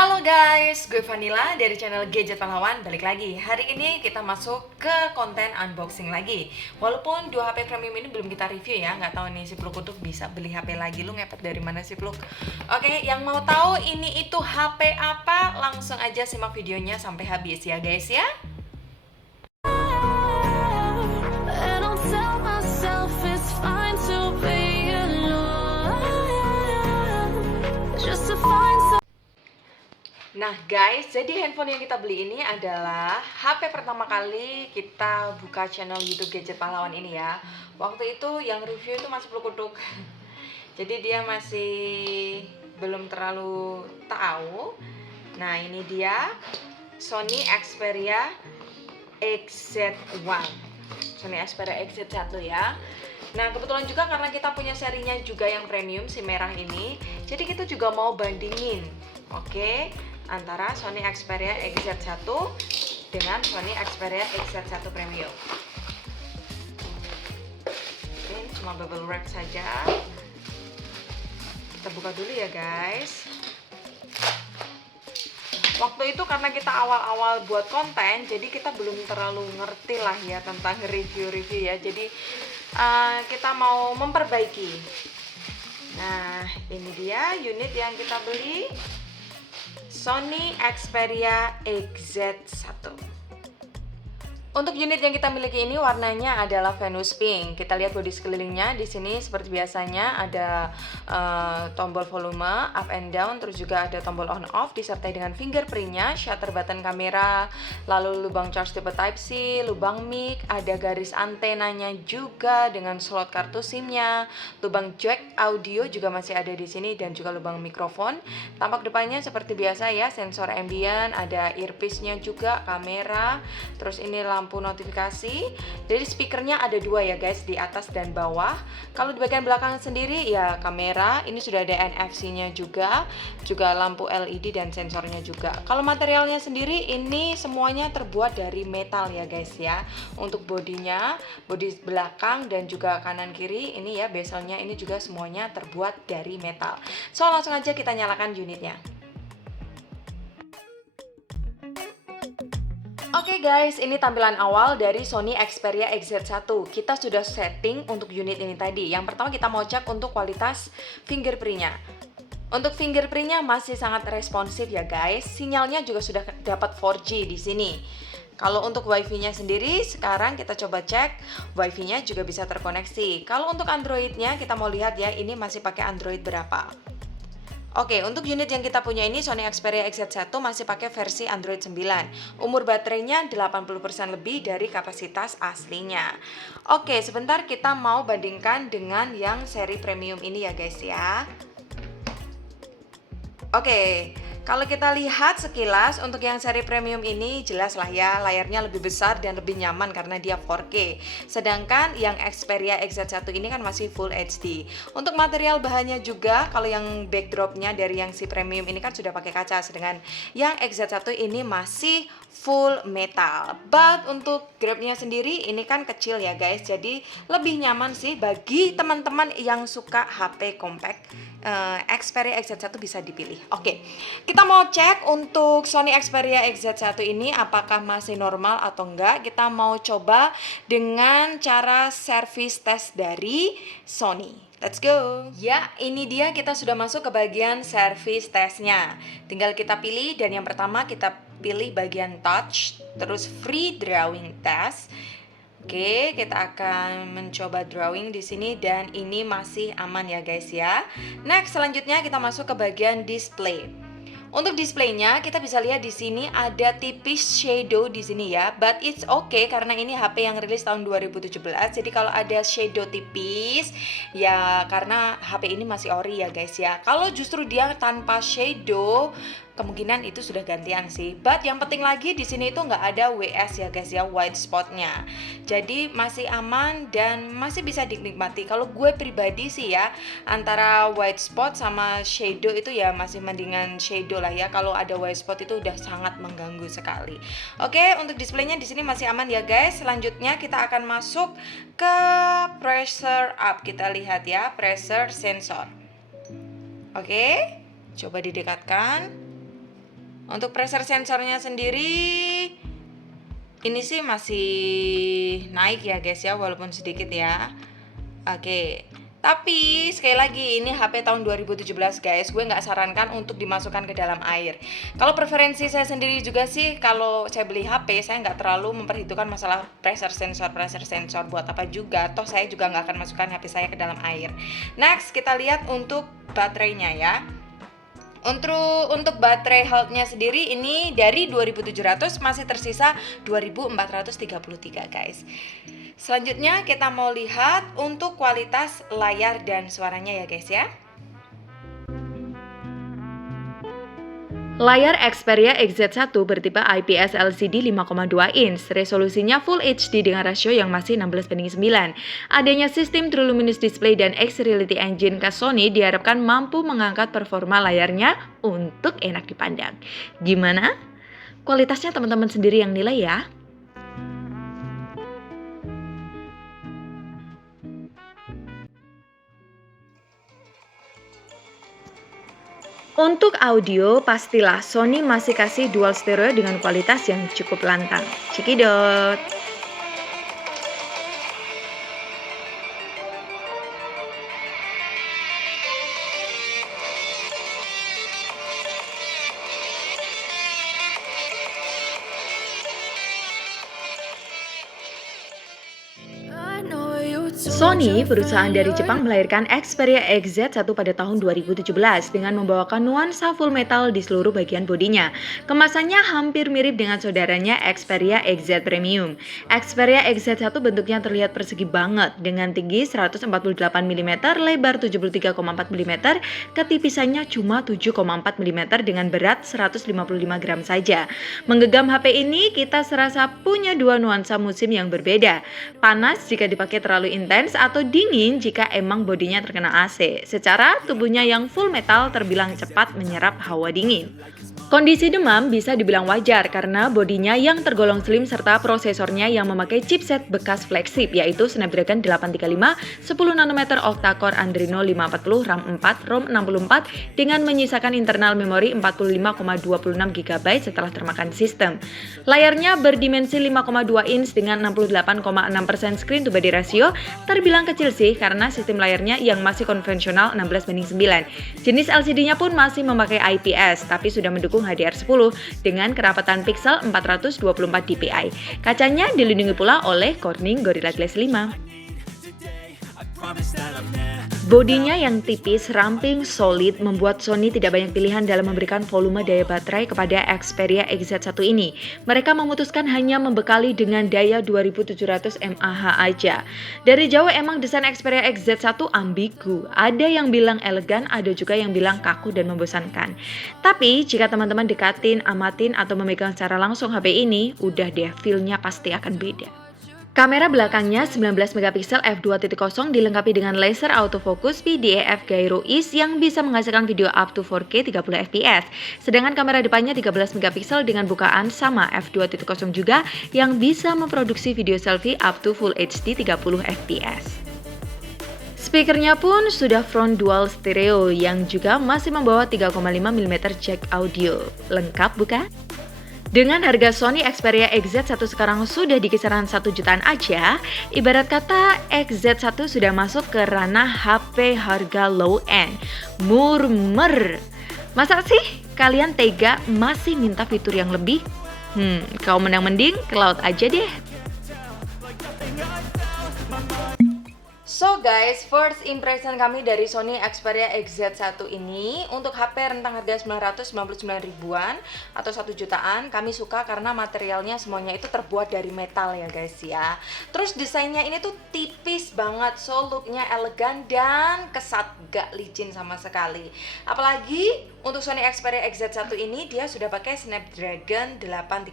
Halo guys, gue Vanilla dari channel Gadget Pahlawan. Balik lagi. Hari ini kita masuk ke konten unboxing lagi. Walaupun dua HP premium ini belum kita review ya. Nggak tahu nih si Pluk untuk bisa beli HP lagi. Lu ngepet dari mana sih Pluk? Oke, yang mau tahu ini itu HP apa, langsung aja simak videonya sampai habis ya guys ya. And I'll tell myself it's fine to be alone, just to find Nah guys, jadi handphone yang kita beli ini adalah HP pertama kali kita buka channel YouTube Gadget Pahlawan ini ya. Waktu itu yang review itu masih Plukutuk. Jadi dia masih belum terlalu tahu. Nah ini dia Sony Xperia XZ1. Sony Xperia XZ1 ya. Nah kebetulan juga karena kita punya serinya juga yang premium, si merah ini, jadi kita juga mau bandingin, oke, antara Sony Xperia XZ1 dengan Sony Xperia XZ1 Premium. Oke, ini cuma bubble wrap saja. Kita buka dulu ya guys. Waktu itu karena kita awal-awal buat konten, jadi kita belum terlalu ngerti lah ya tentang review-review ya. Jadi kita mau memperbaiki. Nah, ini dia unit yang kita beli, Sony Xperia XZ1. Untuk unit yang kita miliki ini warnanya adalah Venus Pink. Kita lihat bodi sekelilingnya di sini seperti biasanya ada tombol volume up and down, terus juga ada tombol on off disertai dengan fingerprintnya, shutter button kamera, lalu lubang charge tipe Type C, lubang mic, ada garis antenanya juga dengan slot kartu SIM-nya, lubang jack audio juga masih ada di sini dan juga lubang mikrofon. Tampak depannya seperti biasa ya, sensor ambient, ada earpiece-nya juga, kamera, terus ini lampu notifikasi. Jadi speakernya ada dua ya guys, di atas dan bawah. Kalau di bagian belakang sendiri ya kamera, ini sudah ada NFC-nya juga lampu LED dan sensornya juga. Kalau materialnya sendiri ini semuanya terbuat dari metal ya guys ya. Untuk bodinya, bodi belakang dan juga kanan kiri ini ya bezelnya ini juga semuanya terbuat dari metal. So langsung aja kita nyalakan unitnya. Oke guys, ini tampilan awal dari Sony Xperia XZ1. Kita sudah setting untuk unit ini tadi. Yang pertama kita mau cek untuk kualitas fingerprintnya. Untuk fingerprintnya masih sangat responsif ya guys. Sinyalnya juga sudah dapat 4G di sini. Kalau untuk wifi-nya sendiri, sekarang kita coba cek wifi-nya juga bisa terkoneksi. Kalau untuk Android-nya kita mau lihat ya, ini masih pakai Android berapa. Oke, untuk unit yang kita punya ini Sony Xperia XZ1 masih pakai versi Android 9. Umur baterainya 80% lebih dari kapasitas aslinya. Oke, sebentar kita mau bandingkan dengan yang seri premium ini ya guys ya. Oke, kalau kita lihat sekilas untuk yang seri premium ini jelas lah ya, layarnya lebih besar dan lebih nyaman karena dia 4K. Sedangkan yang Xperia XZ1 ini kan masih Full HD. Untuk material bahannya juga, kalau yang backdropnya dari yang si premium ini kan sudah pakai kaca, sedangkan yang XZ1 ini masih full metal. But untuk grabnya sendiri ini kan kecil ya guys, jadi lebih nyaman sih bagi teman-teman yang suka HP compact. Xperia XZ1 bisa dipilih. Oke, kita mau cek untuk Sony Xperia XZ1 ini apakah masih normal atau enggak. Kita mau coba dengan cara service test dari Sony. Let's go. Ya, ini dia kita sudah masuk ke bagian service testnya. Tinggal kita pilih dan yang pertama kita pilih bagian touch, terus free drawing test. Oke, kita akan mencoba drawing di sini dan ini masih aman ya guys ya. Next, selanjutnya kita masuk ke bagian display. Untuk displaynya kita bisa lihat di sini ada tipis shadow di sini ya, but it's okay karena ini HP yang rilis tahun 2017. Jadi kalau ada shadow tipis ya karena HP ini masih ori ya guys ya. Kalau justru dia tanpa shadow kemungkinan itu sudah gantian sih. But yang penting lagi di sini itu nggak ada WS ya guys ya, white spotnya. Jadi masih aman dan masih bisa dinikmati. Kalau gue pribadi sih ya, antara white spot sama shadow itu ya masih mendingan shadow lah ya. Kalau ada white spot itu udah sangat mengganggu sekali. Oke, untuk displaynya di sini masih aman ya guys. Selanjutnya kita akan masuk ke pressure up. Kita lihat ya, pressure sensor. Oke, coba didekatkan. Untuk pressure sensornya sendiri ini sih masih naik ya guys ya, walaupun sedikit ya. Oke, tapi sekali lagi ini HP tahun 2017 guys, gue nggak sarankan untuk dimasukkan ke dalam air. Kalau preferensi saya sendiri juga sih, kalau saya beli HP saya nggak terlalu memperhitungkan masalah pressure sensor buat apa juga, toh saya juga nggak akan masukkan HP saya ke dalam air. Next kita lihat untuk baterainya ya. Untuk baterai health-nya sendiri ini dari 2700 masih tersisa 2433 guys. Selanjutnya kita mau lihat untuk kualitas layar dan suaranya ya guys ya. Layar Xperia XZ1 bertipe IPS LCD 5,2 inch, resolusinya Full HD dengan rasio yang masih 16:9. Adanya sistem True Luminous Display dan X-Reality Engine khas Sony diharapkan mampu mengangkat performa layarnya untuk enak dipandang. Gimana? Kualitasnya teman-teman sendiri yang nilai ya. Untuk audio, pastilah Sony masih kasih dual stereo dengan kualitas yang cukup lantang. Cekidot! Sony, perusahaan dari Jepang, melahirkan Xperia XZ1 pada tahun 2017 dengan membawakan nuansa full metal di seluruh bagian bodinya. Kemasannya hampir mirip dengan saudaranya Xperia XZ Premium. Xperia XZ1 bentuknya terlihat persegi banget dengan tinggi 148 mm, lebar 73,4 mm, ketipisannya cuma 7,4 mm dengan berat 155 gram saja. Menggenggam HP ini kita serasa punya dua nuansa musim yang berbeda. Panas jika dipakai terlalu intens atau dingin jika emang bodinya terkena AC. Secara tubuhnya yang full metal terbilang cepat menyerap hawa dingin. Kondisi demam bisa dibilang wajar karena bodinya yang tergolong slim serta prosesornya yang memakai chipset bekas flagship yaitu Snapdragon 835 10nm octa-core Adreno 540 RAM 4 ROM 64 dengan menyisakan internal memori 45,26 GB setelah termakan sistem. Layarnya berdimensi 5,2 inch dengan 68,6% screen to body ratio, terbilang kecil sih karena sistem layarnya yang masih konvensional 16:9. Jenis LCD-nya pun masih memakai IPS tapi sudah mendukung HDR10 dengan kerapatan pixel 424 dpi. Kacanya dilindungi pula oleh Corning Gorilla Glass 5. Bodinya yang tipis, ramping, solid membuat Sony tidak banyak pilihan dalam memberikan volume daya baterai kepada Xperia XZ1 ini. Mereka memutuskan hanya membekali dengan daya 2700 mAh aja. Dari jauh emang desain Xperia XZ1 ambigu. Ada yang bilang elegan, ada juga yang bilang kaku dan membosankan. Tapi jika teman-teman dekatin, amatin, atau memegang secara langsung HP ini, udah deh, feel-nya pasti akan beda. Kamera belakangnya 19 megapiksel f2.0 dilengkapi dengan laser autofocus PDAF Gyro Ease yang bisa menghasilkan video up to 4K 30 fps. Sedangkan kamera depannya 13 megapiksel dengan bukaan sama f2.0 juga yang bisa memproduksi video selfie up to Full HD 30 fps. Speakernya pun sudah front dual stereo yang juga masih membawa 3,5 mm jack audio. Lengkap bukan? Dengan harga Sony Xperia XZ1 sekarang sudah di kisaran 1 jutaan aja, ibarat kata XZ1 sudah masuk ke ranah HP harga low end. Murmer. Masa sih kalian tega masih minta fitur yang lebih? Kau menang mending cloud aja deh. So guys, first impression kami dari Sony Xperia XZ1 ini untuk HP rentang harga 999 ribuan atau 1 jutaan, kami suka karena materialnya semuanya itu terbuat dari metal ya guys ya. Terus desainnya ini tuh tipis banget, so looknya elegan dan kesat, gak licin sama sekali. Apalagi untuk Sony Xperia XZ1 ini dia sudah pakai Snapdragon 835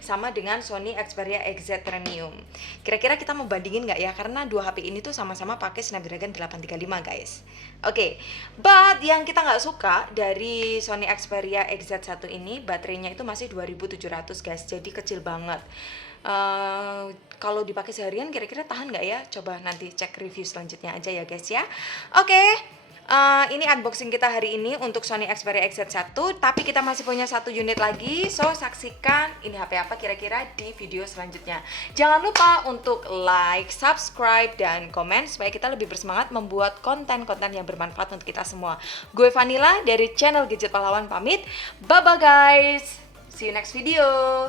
sama dengan Sony Xperia XZ Premium. Kira-kira kita mau bandingin nggak ya? Karena dua HP ini tuh sama-sama pakai Snapdragon 835 guys. Oke, but yang kita nggak suka dari Sony Xperia XZ1 ini baterainya itu masih 2700 guys, jadi kecil banget. Kalau dipakai seharian kira-kira tahan nggak ya? Coba nanti cek review selanjutnya aja ya guys ya. Oke. Ini unboxing kita hari ini untuk Sony Xperia XZ1, tapi kita masih punya satu unit lagi. So, saksikan ini HP apa kira-kira di video selanjutnya. Jangan lupa untuk like, subscribe, dan komen supaya kita lebih bersemangat membuat konten-konten yang bermanfaat untuk kita semua. Gue Vanilla dari channel Gadget Pahlawan pamit. Bye-bye guys. See you next video.